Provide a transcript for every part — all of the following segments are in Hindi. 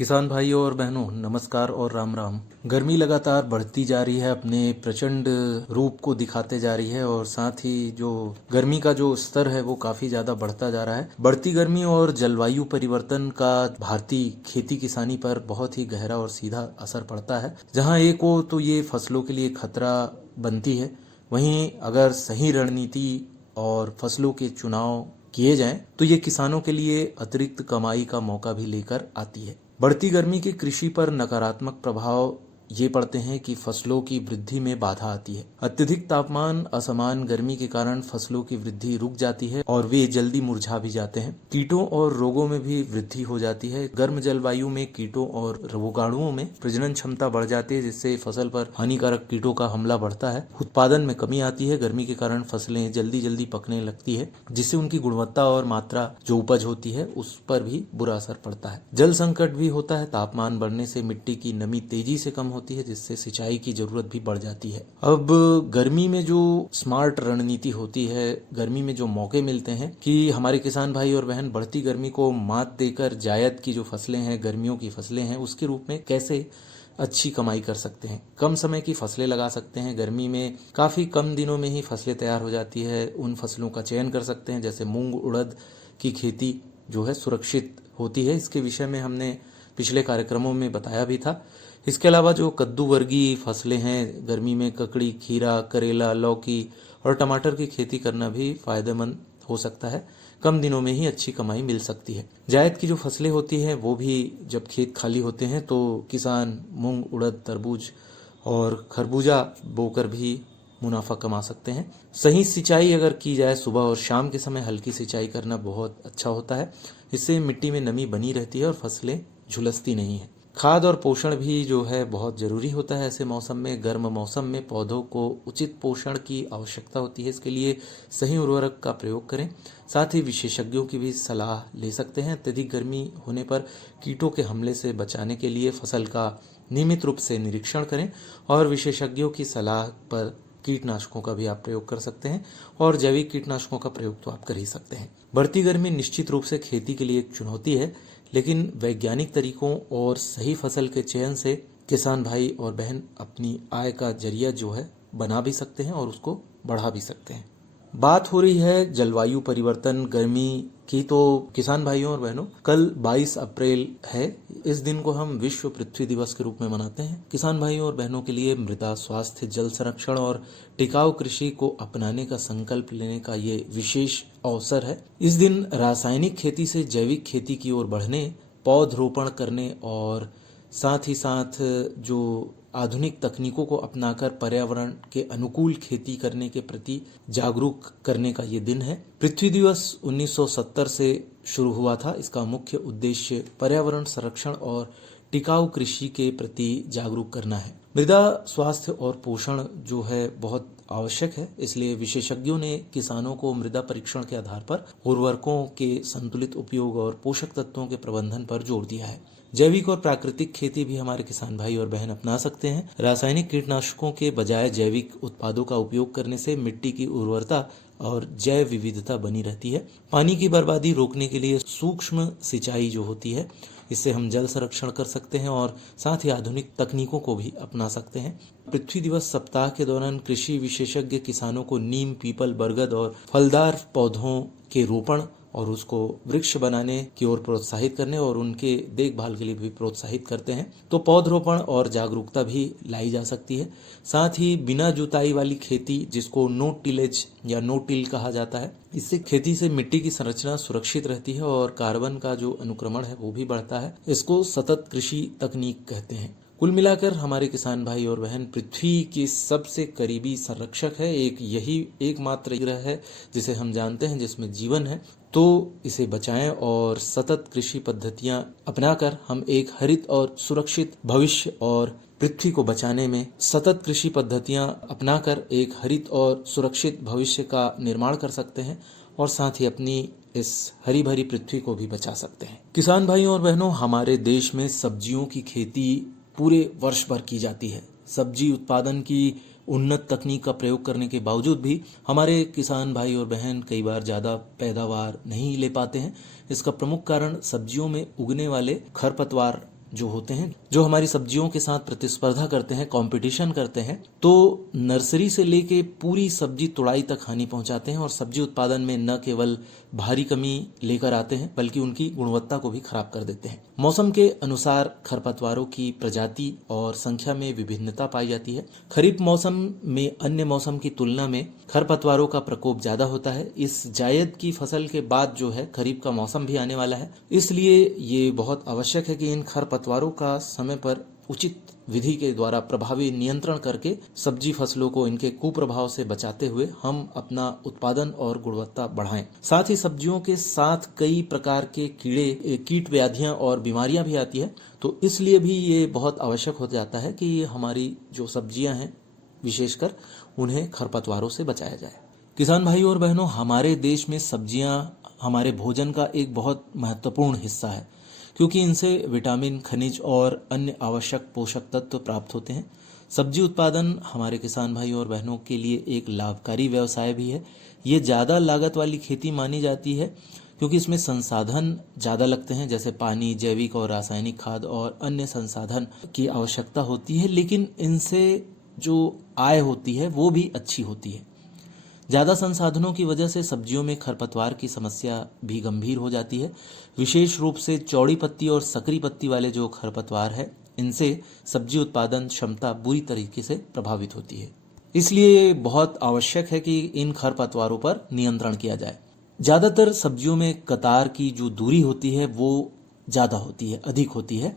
किसान भाइयों और बहनों, नमस्कार और राम राम। गर्मी लगातार बढ़ती जा रही है, अपने प्रचंड रूप को दिखाते जा रही है और साथ ही जो गर्मी का जो स्तर है वो काफी ज्यादा बढ़ता जा रहा है। बढ़ती गर्मी और जलवायु परिवर्तन का भारतीय खेती किसानी पर बहुत ही गहरा और सीधा असर पड़ता है। जहां एक हो तो ये फसलों के लिए खतरा बनती है, वहीं अगर सही रणनीति और फसलों के चुनाव किए जाएं तो ये किसानों के लिए अतिरिक्त कमाई का मौका भी लेकर आती है। बढ़ती गर्मी के कृषि पर नकारात्मक प्रभाव ये पड़ते हैं कि फसलों की वृद्धि में बाधा आती है। अत्यधिक तापमान, असमान गर्मी के कारण फसलों की वृद्धि रुक जाती है और वे जल्दी मुरझा भी जाते हैं। कीटों और रोगों में भी वृद्धि हो जाती है। गर्म जलवायु में कीटों और रोगाणुओं में प्रजनन क्षमता बढ़ जाती है, जिससे फसल पर हानिकारक कीटों का हमला बढ़ता है। उत्पादन में कमी आती है। गर्मी के कारण फसलें जल्दी जल्दी पकने लगती है, जिससे उनकी गुणवत्ता और मात्रा जो उपज होती है उस पर भी बुरा असर पड़ता है। जल संकट भी होता है। तापमान बढ़ने से मिट्टी की नमी तेजी से कम होती है, जिससे सिंचाई की जरूरत भी बढ़ जाती है। अब गर्मी में जो स्मार्ट रणनीति होती है, गर्मी में जो मौके मिलते हैं कि हमारे किसान भाई और बहन बढ़ती गर्मी को मात देकर जायद की जो फसलें हैं, गर्मियों की फसलें हैं, उसके रूप में कैसे अच्छी कमाई कर सकते हैं। कम समय की फसलें लगा सकते हैं। गर्मी में काफी कम दिनों में ही फसलें तैयार हो जाती है। उन फसलों का चयन कर सकते हैं, जैसे मूंग उड़द की खेती जो है सुरक्षित होती है। इसके विषय में हमने पिछले कार्यक्रमों में बताया भी था। इसके अलावा जो कद्दू वर्गीय फसलें हैं, गर्मी में ककड़ी, खीरा, करेला, लौकी और टमाटर की खेती करना भी फायदेमंद हो सकता है। कम दिनों में ही अच्छी कमाई मिल सकती है। जायद की जो फसलें होती हैं वो भी जब खेत खाली होते हैं तो किसान मूंग, उड़द, तरबूज और खरबूजा बोकर भी मुनाफा कमा सकते हैं। सही सिंचाई अगर की जाए, सुबह और शाम के समय हल्की सिंचाई करना बहुत अच्छा होता है। इससे मिट्टी में नमी बनी रहती है और फसलें झुलसती नहीं है। खाद और पोषण भी जो है बहुत जरूरी होता है। ऐसे मौसम में, गर्म मौसम में पौधों को उचित पोषण की आवश्यकता होती है। इसके लिए सही उर्वरक का प्रयोग करें। साथ ही विशेषज्ञों की भी सलाह ले सकते हैं। अत्यधिक गर्मी होने पर कीटों के हमले से बचाने के लिए फसल का नियमित रूप से निरीक्षण करें और विशेषज्ञों की सलाह पर कीटनाशकों का भी आप प्रयोग कर सकते हैं और जैविक कीटनाशकों का प्रयोग तो आप कर ही सकते हैं। बढ़ती गर्मी निश्चित रूप से खेती के लिए एक चुनौती है, लेकिन वैज्ञानिक तरीकों और सही फसल के चयन से किसान भाई और बहन अपनी आय का जरिया जो है बना भी सकते हैं और उसको बढ़ा भी सकते हैं। बात हो रही है जलवायु परिवर्तन, गर्मी की, तो किसान भाइयों और बहनों, कल 22 अप्रैल है। इस दिन को हम विश्व पृथ्वी दिवस के रूप में मनाते हैं। किसान भाइयों और बहनों के लिए मृदा स्वास्थ्य, जल संरक्षण और टिकाऊ कृषि को अपनाने का संकल्प लेने का ये विशेष अवसर है। इस दिन रासायनिक खेती से जैविक खेती की ओर बढ़ने, पौधरोपण करने और साथ ही साथ जो आधुनिक तकनीकों को अपनाकर पर्यावरण के अनुकूल खेती करने के प्रति जागरूक करने का ये दिन है। पृथ्वी दिवस 1970 से शुरू हुआ था। इसका मुख्य उद्देश्य पर्यावरण संरक्षण और टिकाऊ कृषि के प्रति जागरूक करना है। मृदा स्वास्थ्य और पोषण जो है बहुत आवश्यक है, इसलिए विशेषज्ञों ने किसानों को मृदा परीक्षण के आधार पर उर्वरकों के संतुलित उपयोग और पोषक तत्वों के प्रबंधन पर जोर दिया है। जैविक और प्राकृतिक खेती भी हमारे किसान भाई और बहन अपना सकते हैं। रासायनिक कीटनाशकों के बजाय जैविक उत्पादों का उपयोग करने से मिट्टी की उर्वरता और जैव विविधता बनी रहती है। पानी की बर्बादी रोकने के लिए सूक्ष्म सिंचाई जो होती है, इससे हम जल संरक्षण कर सकते हैं और साथ ही आधुनिक तकनीकों को भी अपना सकते हैं। पृथ्वी दिवस सप्ताह के दौरान कृषि विशेषज्ञ किसानों को नीम, पीपल, बरगद और फलदार पौधों के रोपण और उसको वृक्ष बनाने की ओर प्रोत्साहित करने और उनके देखभाल के लिए भी प्रोत्साहित करते हैं। तो पौधरोपण और जागरूकता भी लाई जा सकती है। साथ ही बिना जुताई वाली खेती, जिसको नो टिलेज या नो टिल कहा जाता है, इससे खेती से मिट्टी की संरचना सुरक्षित रहती है और कार्बन का जो अनुक्रमण है वो भी बढ़ता है। इसको सतत कृषि तकनीक कहते हैं। कुल मिलाकर हमारे किसान भाई और बहन पृथ्वी के सबसे करीबी संरक्षक है। यही एकमात्र ग्रह है जिसे हम जानते हैं, जिसमें जीवन है। तो इसे बचाएं और सतत कृषि पद्धतियां अपनाकर हम एक हरित और सुरक्षित भविष्य और पृथ्वी को बचाने में सतत कृषि पद्धतियां अपनाकर एक हरित और सुरक्षित भविष्य का निर्माण कर सकते हैं और साथ ही अपनी इस हरी भरी पृथ्वी को भी बचा सकते हैं। किसान भाइयों और बहनों, हमारे देश में सब्जियों की खेती पूरे वर्ष भर की जाती है। सब्जी उत्पादन की उन्नत तकनीक का प्रयोग करने के बावजूद भी हमारे किसान भाई और बहन कई बार ज़्यादा पैदावार नहीं ले पाते हैं। इसका प्रमुख कारण सब्जियों में उगने वाले खरपतवार जो होते हैं, जो हमारी सब्जियों के साथ प्रतिस्पर्धा करते हैं, कंपटीशन करते हैं, तो नर्सरी से लेके पूरी सब्जी तुड़ाई तक हानि पहुंचाते हैं और सब्जी उत्पादन में न केवल भारी कमी लेकर आते हैं बल्कि उनकी गुणवत्ता को भी खराब कर देते हैं। मौसम के अनुसार खरपतवारों की प्रजाति और संख्या में विभिन्नता पाई जाती है। खरीफ मौसम में अन्य मौसम की तुलना में खरपतवारों का प्रकोप ज्यादा होता है। इस जायद की फसल के बाद जो है खरीफ का मौसम भी आने वाला है, इसलिए ये बहुत आवश्यक है कि इन खरपतवारों का समय पर उचित विधि के द्वारा प्रभावी नियंत्रण करके सब्जी फसलों को इनके कुप्रभाव से बचाते हुए हम अपना उत्पादन और गुणवत्ता बढ़ाएं। साथ ही सब्जियों के साथ कई प्रकार के कीड़े, कीट व्याधियां और बीमारियां भी आती है, तो इसलिए भी ये बहुत आवश्यक हो जाता है कि हमारी जो सब्जियां हैं विशेषकर उन्हें खरपतवारों से बचाया जाए। किसान भाई और बहनों, हमारे देश में सब्जियां हमारे भोजन का एक बहुत महत्वपूर्ण हिस्सा है, क्योंकि इनसे विटामिन, खनिज और अन्य आवश्यक पोषक तत्व प्राप्त होते हैं। सब्जी उत्पादन हमारे किसान भाई और बहनों के लिए एक लाभकारी व्यवसाय भी है। ये ज़्यादा लागत वाली खेती मानी जाती है क्योंकि इसमें संसाधन ज़्यादा लगते हैं, जैसे पानी, जैविक और रासायनिक खाद और अन्य संसाधन की आवश्यकता होती है, लेकिन इनसे जो आय होती है वो भी अच्छी होती है। ज़्यादा संसाधनों की वजह से सब्जियों में खरपतवार की समस्या भी गंभीर हो जाती है। विशेष रूप से चौड़ी पत्ती और सकरी पत्ती वाले जो खरपतवार है, इनसे सब्जी उत्पादन क्षमता बुरी तरीके से प्रभावित होती है। इसलिए बहुत आवश्यक है कि इन खरपतवारों पर नियंत्रण किया जाए। ज़्यादातर सब्जियों में कतार की जो दूरी होती है वो ज़्यादा होती है, अधिक होती है।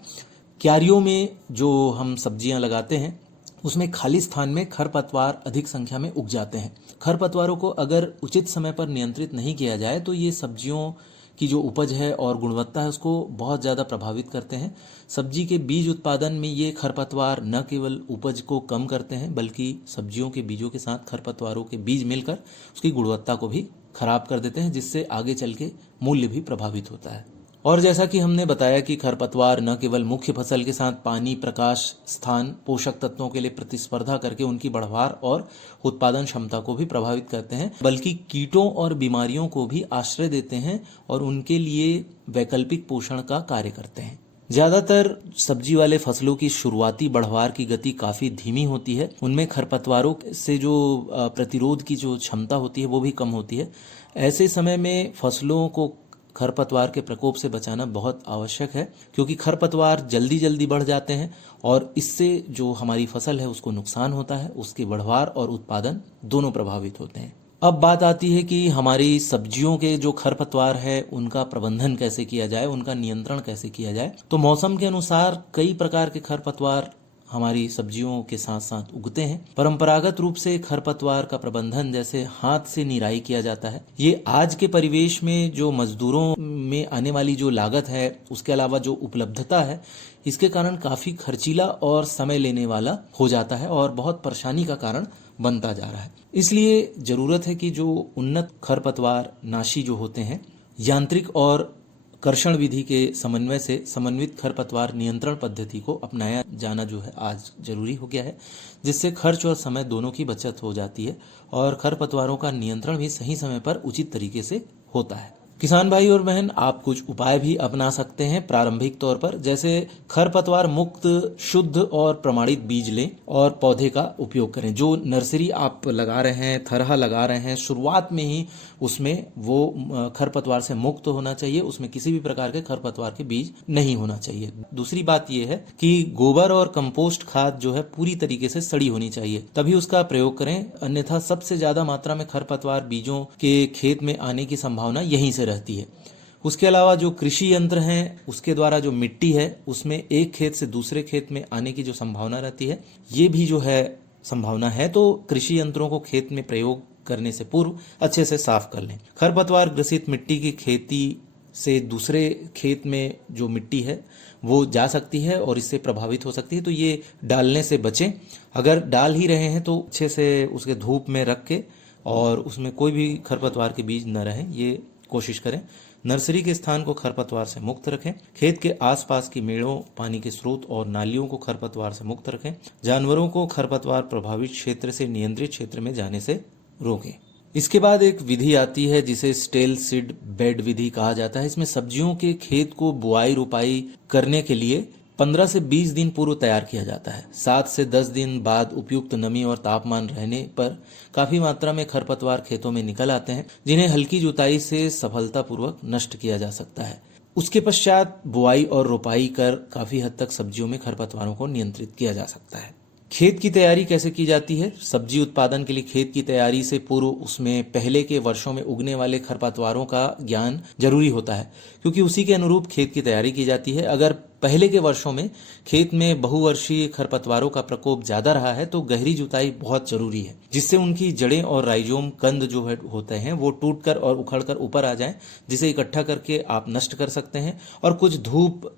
क्यारियों में जो हम सब्जियां लगाते हैं उसमें खाली स्थान में खरपतवार अधिक संख्या में उग जाते हैं। खरपतवारों को अगर उचित समय पर नियंत्रित नहीं किया जाए तो ये सब्जियों की जो उपज है और गुणवत्ता है उसको बहुत ज़्यादा प्रभावित करते हैं। सब्जी के बीज उत्पादन में ये खरपतवार न केवल उपज को कम करते हैं बल्कि सब्जियों के बीजों के साथ खरपतवारों के बीज मिलकर उसकी गुणवत्ता को भी खराब कर देते हैं, जिससे आगे चल के मूल्य भी प्रभावित होता है। और जैसा कि हमने बताया कि खरपतवार न केवल मुख्य फसल के साथ पानी, प्रकाश, स्थान, पोषक तत्वों के लिए प्रतिस्पर्धा करके उनकी बढ़वार और उत्पादन क्षमता को भी प्रभावित करते हैं, बल्कि कीटों और बीमारियों को भी आश्रय देते हैं और उनके लिए वैकल्पिक पोषण का कार्य करते हैं। ज्यादातर सब्जी वाले फसलों की शुरुआती बढ़वार की गति काफी धीमी होती है। उनमें खरपतवारों से जो प्रतिरोध की जो क्षमता होती है वो भी कम होती है। ऐसे समय में फसलों को खरपतवार के प्रकोप से बचाना बहुत आवश्यक है, क्योंकि खरपतवार जल्दी जल्दी बढ़ जाते हैं और इससे जो हमारी फसल है उसको नुकसान होता है, उसकी बढ़वार और उत्पादन दोनों प्रभावित होते हैं। अब बात आती है कि हमारी सब्जियों के जो खरपतवार है उनका प्रबंधन कैसे किया जाए, उनका नियंत्रण कैसे किया जाए। तो मौसम के अनुसार कई प्रकार के खरपतवार हमारी सब्जियों के साथ साथ उगते हैं। परंपरागत रूप से खरपतवार का प्रबंधन जैसे हाथ से निराई किया जाता है। ये आज के परिवेश में जो मजदूरों में आने वाली जो लागत है, उसके अलावा जो उपलब्धता है, इसके कारण काफी खर्चीला और समय लेने वाला हो जाता है और बहुत परेशानी का कारण बनता जा रहा है। इसलिए जरूरत है कि जो उन्नत खरपतवार नाशी जो होते हैं, यांत्रिक और कर्षण विधि के समन्वय से समन्वित खरपतवार नियंत्रण पद्धति को अपनाया जाना जो है आज जरूरी हो गया है, जिससे खर्च और समय दोनों की बचत हो जाती है और खरपतवारों का नियंत्रण भी सही समय पर उचित तरीके से होता है। किसान भाई और बहन, आप कुछ उपाय भी अपना सकते हैं प्रारंभिक तौर पर, जैसे खरपतवार मुक्त, शुद्ध और प्रमाणित बीज लें और पौधे का उपयोग करें। जो नर्सरी आप लगा रहे हैं, थरहा लगा रहे हैं, शुरुआत में ही उसमें वो खरपतवार से मुक्त होना चाहिए, उसमें किसी भी प्रकार के खरपतवार के बीज नहीं होना चाहिए। दूसरी बात यह है कि गोबर और कंपोस्ट खाद जो है पूरी तरीके से सड़ी होनी चाहिए, तभी उसका प्रयोग करें, अन्यथा सबसे ज्यादा मात्रा में खरपतवार बीजों के खेत में आने की संभावना यहीं से रहती है। उसके अलावा जो कृषि यंत्र हैं उसके द्वारा जो मिट्टी है उसमें एक खेत से दूसरे खेत में आने की जो संभावना रहती है, ये भी जो है संभावना है, तो कृषि यंत्रों को खेत में प्रयोग करने से पूर्व अच्छे से साफ कर लें। खरपतवार ग्रसित मिट्टी की खेती से दूसरे खेत में जो मिट्टी है वो जा सकती है और इससे प्रभावित हो सकती है, तो ये डालने से बचें। अगर डाल ही रहे हैं तो अच्छे से उसके धूप में रख के और उसमें कोई भी खरपतवार के बीज न रहें, ये कोशिश करें। नर्सरी के स्थान को खरपतवार से मुक्त रखें। खेत के आसपास की मेड़ों, पानी के स्रोत और नालियों को खरपतवार से मुक्त रखें। जानवरों को खरपतवार प्रभावित क्षेत्र से नियंत्रित क्षेत्र में जाने से रोकें। इसके बाद एक विधि आती है जिसे स्टेल सीड बेड विधि कहा जाता है। इसमें सब्जियों के खेत को बुआई रोपाई करने के लिए 15 से 20 दिन पूर्व तैयार किया जाता है। 7 से 10 दिन बाद उपयुक्त नमी और तापमान रहने पर काफी मात्रा में खरपतवार खेतों में निकल आते हैं, जिन्हें हल्की जुताई से सफलतापूर्वक नष्ट किया जा सकता है। उसके पश्चात बुआई और रोपाई कर काफी हद तक सब्जियों में खरपतवारों को नियंत्रित किया जा सकता है। खेत की तैयारी कैसे की जाती है? सब्जी उत्पादन के लिए खेत की तैयारी से पूर्व उसमें पहले के वर्षों में उगने वाले खरपतवारों का ज्ञान जरूरी होता है, क्योंकि उसी के अनुरूप खेत की तैयारी की जाती है। अगर पहले के वर्षों में खेत में बहुवर्षीय खरपतवारों का प्रकोप ज्यादा रहा है तो गहरी जुताई बहुत जरूरी है, जिससे उनकी जड़ें और राइजोम कंद जो होते हैं वो टूटकर और उखड़कर ऊपर आ जाएं, जिसे इकट्ठा करके आप नष्ट कर सकते हैं। और कुछ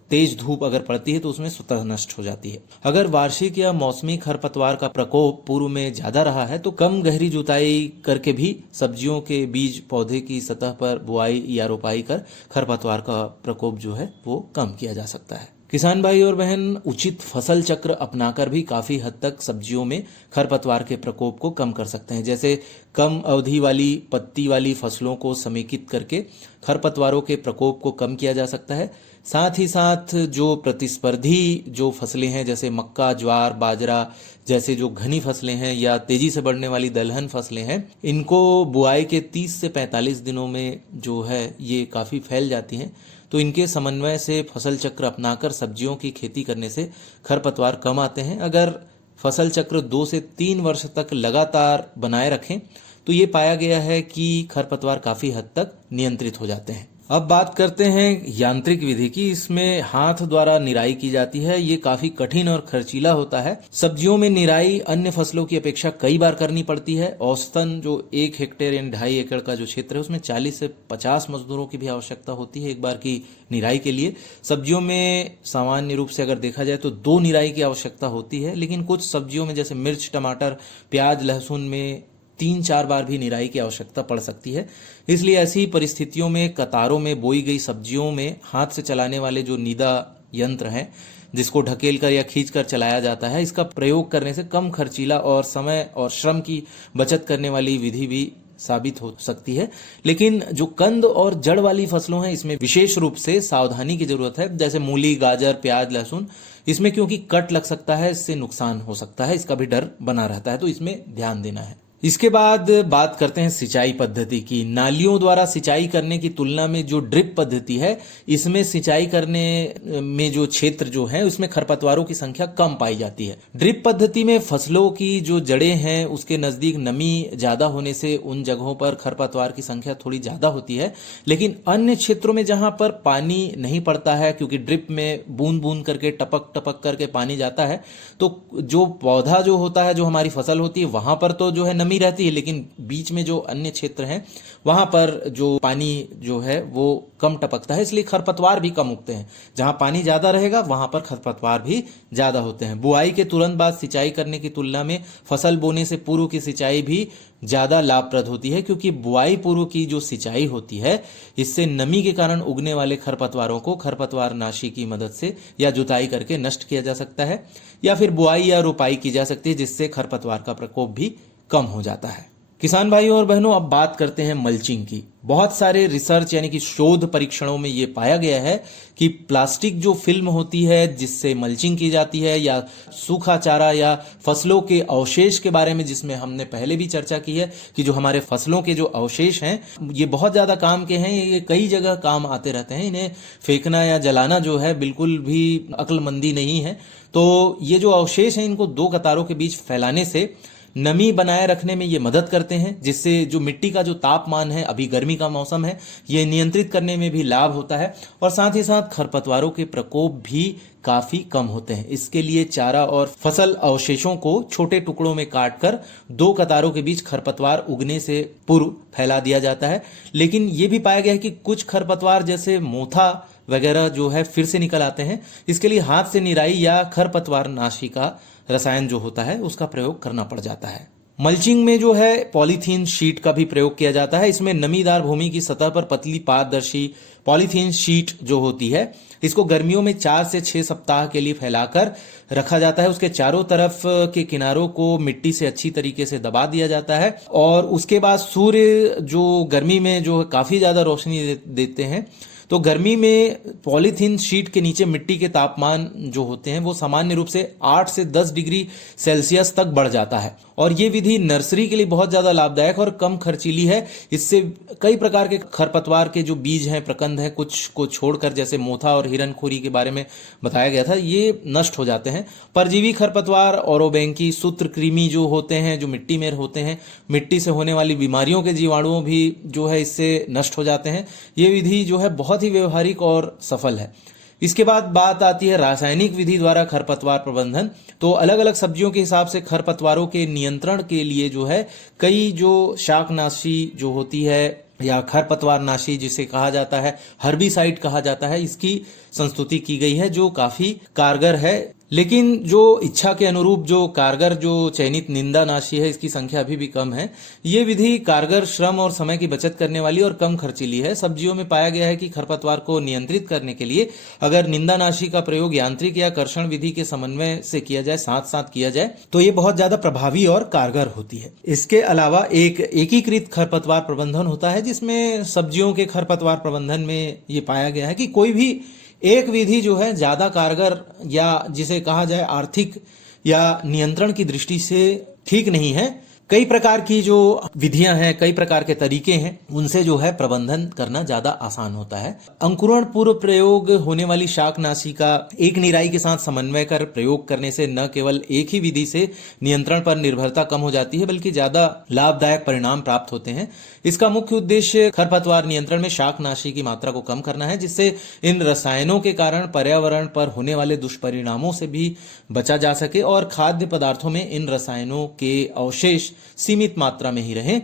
तेज धूप अगर पड़ती है तो उसमें स्वतः नष्ट हो जाती है। अगर वार्षिक या मौसमी खरपतवार का प्रकोप पूर्व में ज्यादा रहा है तो कम गहरी जुताई करके भी सब्जियों के बीज पौधे की सतह पर बुआई या रोपाई कर खरपतवार का प्रकोप जो है वो कम किया जा सकता है। किसान भाई और बहन, उचित फसल चक्र अपनाकर भी काफी हद तक सब्जियों में खरपतवार के प्रकोप को कम कर सकते हैं। जैसे कम अवधि वाली पत्ती वाली फसलों को समेकित करके खरपतवारों के प्रकोप को कम किया जा सकता है। साथ ही साथ जो प्रतिस्पर्धी जो फसलें हैं, जैसे मक्का, ज्वार, बाजरा जैसे जो घनी फसलें हैं या तेजी से बढ़ने वाली दलहन फसलें हैं, इनको बुआई के 30 से 45 दिनों में जो है ये काफी फैल जाती हैं। तो इनके समन्वय से फसल चक्र अपनाकर सब्जियों की खेती करने से खरपतवार कम आते हैं। अगर फसल चक्र 2 से 3 वर्ष तक लगातार बनाए रखें तो ये पाया गया है कि खरपतवार काफी हद तक नियंत्रित हो जाते हैं। अब बात करते हैं यांत्रिक विधि की। इसमें हाथ द्वारा निराई की जाती है। ये काफी कठिन और खर्चीला होता है। सब्जियों में निराई अन्य फसलों की अपेक्षा कई बार करनी पड़ती है। औसतन जो 1 हेक्टेयर यानी 2.5 एकड़ का जो क्षेत्र है उसमें 40 से 50 मजदूरों की भी आवश्यकता होती है एक बार की निराई के लिए। सब्जियों में सामान्य रूप से अगर देखा जाए तो 2 निराई की आवश्यकता होती है, लेकिन कुछ सब्जियों में जैसे मिर्च, टमाटर, प्याज, लहसुन में 3-4 बार भी निराई की आवश्यकता पड़ सकती है। इसलिए ऐसी परिस्थितियों में कतारों में बोई गई सब्जियों में हाथ से चलाने वाले जो नीदा यंत्र हैं, जिसको ढकेल कर या खींच कर चलाया जाता है, इसका प्रयोग करने से कम खर्चीला और समय और श्रम की बचत करने वाली विधि भी साबित हो सकती है। लेकिन जो कंद और जड़ वाली फसलों हैं, इसमें विशेष रूप से सावधानी की जरूरत है। जैसे मूली, गाजर, प्याज, लहसुन, इसमें क्योंकि कट लग सकता है, इससे नुकसान हो सकता है, इसका भी डर बना रहता है, तो इसमें ध्यान देना है। इसके बाद बात करते हैं सिंचाई पद्धति की। नालियों द्वारा सिंचाई करने की तुलना में जो ड्रिप पद्धति है, इसमें सिंचाई करने में जो क्षेत्र जो है उसमें खरपतवारों की संख्या कम पाई जाती है। ड्रिप पद्धति में फसलों की जो जड़ें हैं उसके नजदीक नमी ज्यादा होने से उन जगहों पर खरपतवार की संख्या थोड़ी ज्यादा होती है। लेकिन अन्य क्षेत्रों में जहां पर पानी नहीं पड़ता है, क्योंकि ड्रिप में बूंद बूंद करके टपक टपक करके पानी जाता है, तो जो पौधा जो होता है, जो हमारी फसल होती है, वहां पर तो जो है नमी रहती है, लेकिन बीच में जो अन्य क्षेत्र हैं वहां पर जो पानी जो है वो कम टपकता है, इसलिए खरपतवार भी कम उगते हैं। जहां पानी ज्यादा रहेगा वहां पर खरपतवार भी ज्यादा होते हैं। बुआई के तुरंत बाद सिंचाई करने की तुलना में फसल बोने से पूर्व की सिंचाई भी ज्यादा लाभप्रद होती है, क्योंकि बुआई पूर्व की जो सिंचाई होती है इससे नमी के कारण उगने वाले खरपतवारों को खरपतवार नाशी की मदद से या जुताई करके नष्ट किया जा सकता है, या फिर बुआई या रोपाई की जा सकती है, जिससे खरपतवार का प्रकोप भी कम हो जाता है। किसान भाइयों और बहनों, अब बात करते हैं मल्चिंग की। बहुत सारे रिसर्च यानी कि शोध परीक्षणों में यह पाया गया है कि प्लास्टिक जो फिल्म होती है जिससे मल्चिंग की जाती है, या सूखा चारा या फसलों के अवशेष के बारे में जिसमें हमने पहले भी चर्चा की है कि जो हमारे फसलों के जो अवशेष हैं ये बहुत ज्यादा काम के हैं, ये कई जगह काम आते रहते हैं। इन्हें फेंकना या जलाना जो है बिल्कुल भी अक्लमंदी नहीं है। तो ये जो अवशेष हैं इनको 2 कतारों के बीच फैलाने से नमी बनाए रखने में ये मदद करते हैं, जिससे जो मिट्टी का जो तापमान है, अभी गर्मी का मौसम है, ये नियंत्रित करने में भी लाभ होता है, और साथ ही साथ खरपतवारों के प्रकोप भी काफी कम होते हैं। इसके लिए चारा और फसल अवशेषों को छोटे टुकड़ों में काटकर 2 कतारों के बीच खरपतवार उगने से पूर्व फैला दिया जाता है। लेकिन ये भी पाया गया है कि कुछ खरपतवार जैसे मोथा वगैरह जो है फिर से निकल आते हैं। इसके लिए हाथ से निराई या खरपतवार नाशी का रसायन जो होता है उसका प्रयोग करना पड़ जाता है। मल्चिंग में जो है पॉलीथीन शीट का भी प्रयोग किया जाता है। इसमें नमीदार भूमि की सतह पर पतली पारदर्शी पॉलीथीन शीट जो होती है, इसको गर्मियों में 4 से 6 सप्ताह के लिए फैलाकर रखा जाता है। उसके चारों तरफ के किनारों को मिट्टी से अच्छी तरीके से दबा दिया जाता है, और उसके बाद सूर्य जो गर्मी में जो काफी ज्यादा रोशनी देते हैं, तो गर्मी में पॉलीथीन शीट के नीचे मिट्टी के तापमान जो होते हैं वो सामान्य रूप से 8 से 10 डिग्री सेल्सियस तक बढ़ जाता है और ये विधि नर्सरी के लिए बहुत ज्यादा लाभदायक और कम खर्चीली है। इससे कई प्रकार के खरपतवार के जो बीज हैं, प्रकंद हैं, कुछ को छोड़कर, जैसे मोथा और हिरनखोरी के बारे में बताया गया था, ये नष्ट हो जाते हैं। परजीवी खरपतवार, ओरोबैंकी, सूत्रकृमि जो होते हैं, जो मिट्टी में होते हैं, मिट्टी से होने वाली बीमारियों के जीवाणुओं भी जो है इससे नष्ट हो जाते हैं। ये विधि जो है बहुत ही व्यवहारिक और सफल है। इसके बाद बात आती है रासायनिक विधि द्वारा खरपतवार प्रबंधन। तो अलग अलग सब्जियों के हिसाब से खरपतवारों के नियंत्रण के लिए जो है कई जो शाकनाशी जो होती है या खरपतवार नाशी जिसे कहा जाता है, हर्बिसाइड कहा जाता है, इसकी संस्तुति की गई है जो काफी कारगर है। लेकिन जो इच्छा के अनुरूप जो कारगर जो चयनित निंदानाशी है, इसकी संख्या अभी भी कम है। ये विधि कारगर, श्रम और समय की बचत करने वाली और कम खर्चीली है। सब्जियों में पाया गया है कि खरपतवार को नियंत्रित करने के लिए अगर निंदानाशी का प्रयोग यांत्रिक या कर्षण विधि के समन्वय से किया जाए, साथ साथ किया जाए, तो ये बहुत ज्यादा प्रभावी और कारगर होती है। इसके अलावा एक एकीकृत खरपतवार प्रबंधन होता है जिसमें सब्जियों के खरपतवार प्रबंधन में ये पाया गया है कि कोई भी एक विधि जो है ज्यादा कारगर या जिसे कहा जाए आर्थिक या नियंत्रण की दृष्टि से ठीक नहीं है। कई प्रकार की जो विधियां हैं, कई प्रकार के तरीके हैं, उनसे जो है प्रबंधन करना ज्यादा आसान होता है। अंकुरण पूर्व प्रयोग होने वाली शाकनाशी का एक निराई के साथ समन्वय कर प्रयोग करने से न केवल एक ही विधि से नियंत्रण पर निर्भरता कम हो जाती है बल्कि ज्यादा लाभदायक परिणाम प्राप्त होते हैं। इसका मुख्य उद्देश्य खरपतवार नियंत्रण में शाकनाशी की मात्रा को कम करना है, जिससे इन रसायनों के कारण पर्यावरण पर होने वाले दुष्परिणामों से भी बचा जा सके और खाद्य पदार्थों में इन रसायनों के अवशेष सीमित मात्रा में ही रहें।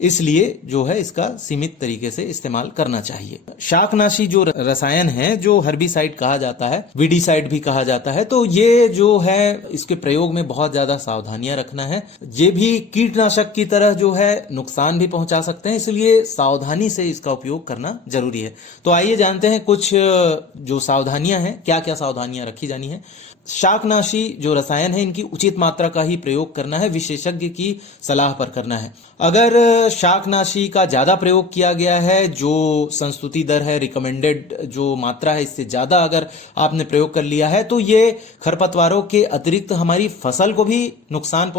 इसलिए जो है इसका सीमित तरीके से इस्तेमाल करना चाहिए। शाकनाशी जो रसायन है, जो हर्बिसाइड कहा जाता है, वीडीसाइड भी कहा जाता है, तो ये जो है इसके प्रयोग में बहुत ज्यादा सावधानियां रखना है। ये भी कीटनाशक की तरह जो है नुकसान भी पहुंचा सकते हैं, इसलिए सावधानी से इसका उपयोग करना जरूरी है। तो आइए जानते हैं कुछ जो सावधानियां हैं, क्या क्या सावधानियां रखी जानी है। शाकनाशी जो रसायन है, इनकी उचित मात्रा का ही प्रयोग करना है, विशेषज्ञ की सलाह पर करना है। अगर शाकनाशी का ज्यादा प्रयोग किया गया है, जो संस्तुति दर है, रिकमेंडेड जो मात्रा है, इससे ज्यादा अगर आपने प्रयोग कर लिया है, तो ये खरपतवारों के अतिरिक्त हमारी फसल को भी नुकसान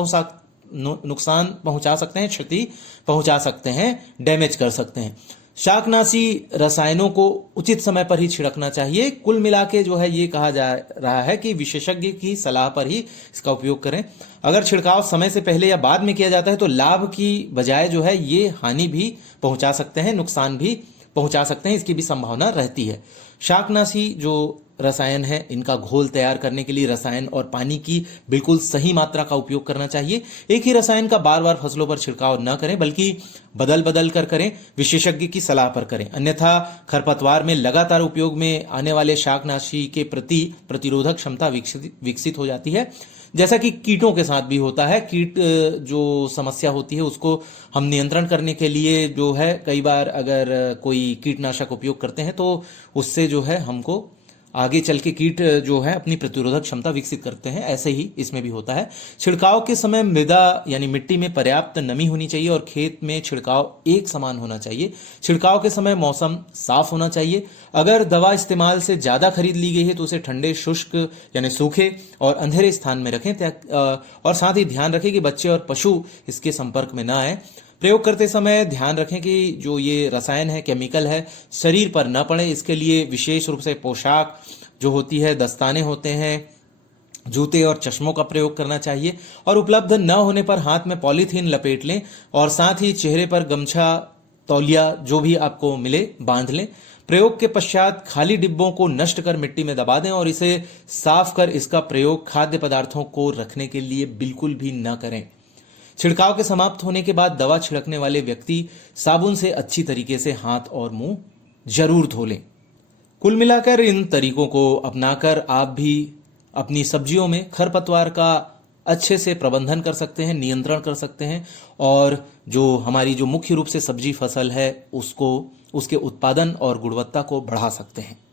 पहुंचा सकते हैं, क्षति पहुंचा सकते हैं, डैमेज कर सकते हैं। शाकनाशी रसायनों को उचित समय पर ही छिड़कना चाहिए। कुल मिला के जो है ये कहा जा रहा है कि विशेषज्ञ की सलाह पर ही इसका उपयोग करें। अगर छिड़काव समय से पहले या बाद में किया जाता है तो लाभ की बजाय जो है ये हानि भी पहुंचा सकते हैं, नुकसान भी पहुंचा सकते हैं, इसकी भी संभावना रहती है। शाकनाशी जो रसायन है, इनका घोल तैयार करने के लिए रसायन और पानी की बिल्कुल सही मात्रा का उपयोग करना चाहिए। एक ही रसायन का बार बार फसलों पर छिड़काव न करें बल्कि बदल बदल कर करें, विशेषज्ञ की सलाह पर करें। अन्यथा खरपतवार में लगातार उपयोग में आने वाले शाकनाशी के प्रति प्रतिरोधक क्षमता विकसित हो जाती है, जैसा कि कीटों के साथ भी होता है। कीट जो समस्या होती है उसको हम नियंत्रण करने के लिए जो है कई बार अगर कोई कीटनाशक उपयोग करते हैं तो उससे जो है हमको आगे चल के कीट जो है अपनी प्रतिरोधक क्षमता विकसित करते हैं। ऐसे ही इसमें भी होता है। छिड़काव के समय मृदा यानी मिट्टी में पर्याप्त नमी होनी चाहिए और खेत में छिड़काव एक समान होना चाहिए। छिड़काव के समय मौसम साफ होना चाहिए। अगर दवा इस्तेमाल से ज्यादा खरीद ली गई है तो उसे ठंडे, शुष्क यानी सूखे और अंधेरे स्थान में रखें और साथ ही ध्यान रखें कि बच्चे और पशु इसके संपर्क में न आए। प्रयोग करते समय ध्यान रखें कि जो ये रसायन है, केमिकल है, शरीर पर न पड़े। इसके लिए विशेष रूप से पोशाक जो होती है, दस्ताने होते हैं, जूते और चश्मों का प्रयोग करना चाहिए और उपलब्ध न होने पर हाथ में पॉलीथीन लपेट लें और साथ ही चेहरे पर गमछा, तौलिया जो भी आपको मिले बांध लें। प्रयोग के पश्चात खाली डिब्बों को नष्ट कर मिट्टी में दबा दें और इसे साफ कर इसका प्रयोग खाद्य पदार्थों को रखने के लिए बिल्कुल भी न करें। छिड़काव के समाप्त होने के बाद दवा छिड़कने वाले व्यक्ति साबुन से अच्छी तरीके से हाथ और मुंह जरूर धो लें। कुल मिलाकर इन तरीकों को अपनाकर आप भी अपनी सब्जियों में खरपतवार का अच्छे से प्रबंधन कर सकते हैं, नियंत्रण कर सकते हैं और जो हमारी जो मुख्य रूप से सब्जी फसल है उसको, उसके उत्पादन और गुणवत्ता को बढ़ा सकते हैं।